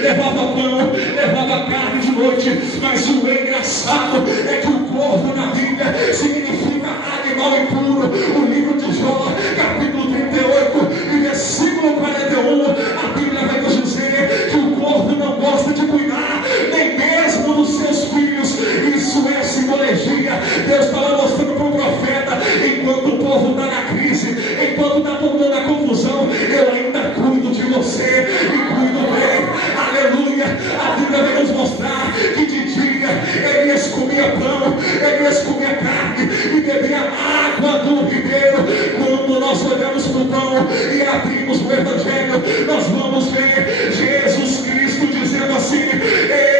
levava pão, levava carne de noite. Mas o engraçado é que o corvo na Bíblia significa animal impuro. O livro de Jó, capítulo 38 e versículo 41, a Bíblia vai nos dizer que o corvo não gosta de cuidar nem mesmo dos seus filhos. Isso é simbologia. Deus estava mostrando para o profeta: enquanto o povo está na crise, enquanto está todo na confusão, eu ainda cuido de você e cuido bem. Aleluia. A Bíblia vai nos mostrar que de dia Elias comia pão, Elias comia carne e bebia água do ribeiro. Quando nós olhamos para o pão e abrimos o Evangelho, nós vamos ver Jesus Cristo dizendo assim: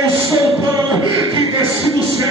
eu sou o pão que desce do céu.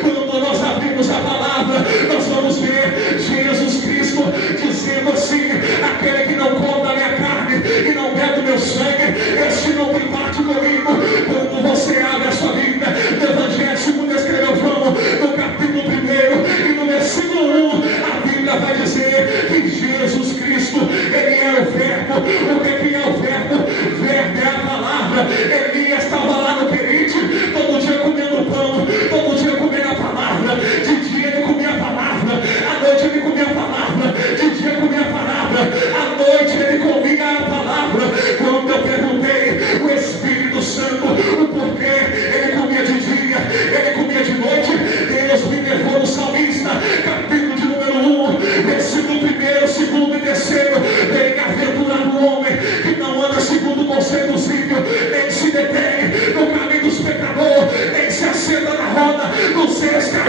Quando nós abrimos a palavra, nós vamos ver Jesus Cristo dizendo assim: aquele que não come da minha carne e não bebe do meu sangue, este não tem parte comigo. Quando você abre a sua Bíblia no Evangelho segundo escreveu João, no capítulo 1 e no versículo 1, a Bíblia vai dizer que Jesus Cristo, ele é o verbo. O que é o verbo? Verbo é a palavra. Elias estava lá no Querite, todo dia comendo pão, todo dia comendo a palavra. De dia ele comia a palavra, à noite ele comia a palavra, de dia comia a palavra, à noite ele comia a palavra. Quando eu perguntei o Espírito Santo o porquê ele comia de dia, ele comia de noite, Deus me levou no Salmista, capítulo de número 1, versículo 1, 2 e 3. Bem-aventurado o homem que não anda segundo o conselho dos ímpios, nem se detém no caminho dos pecadores, nem se assenta na roda dos escarnecedores.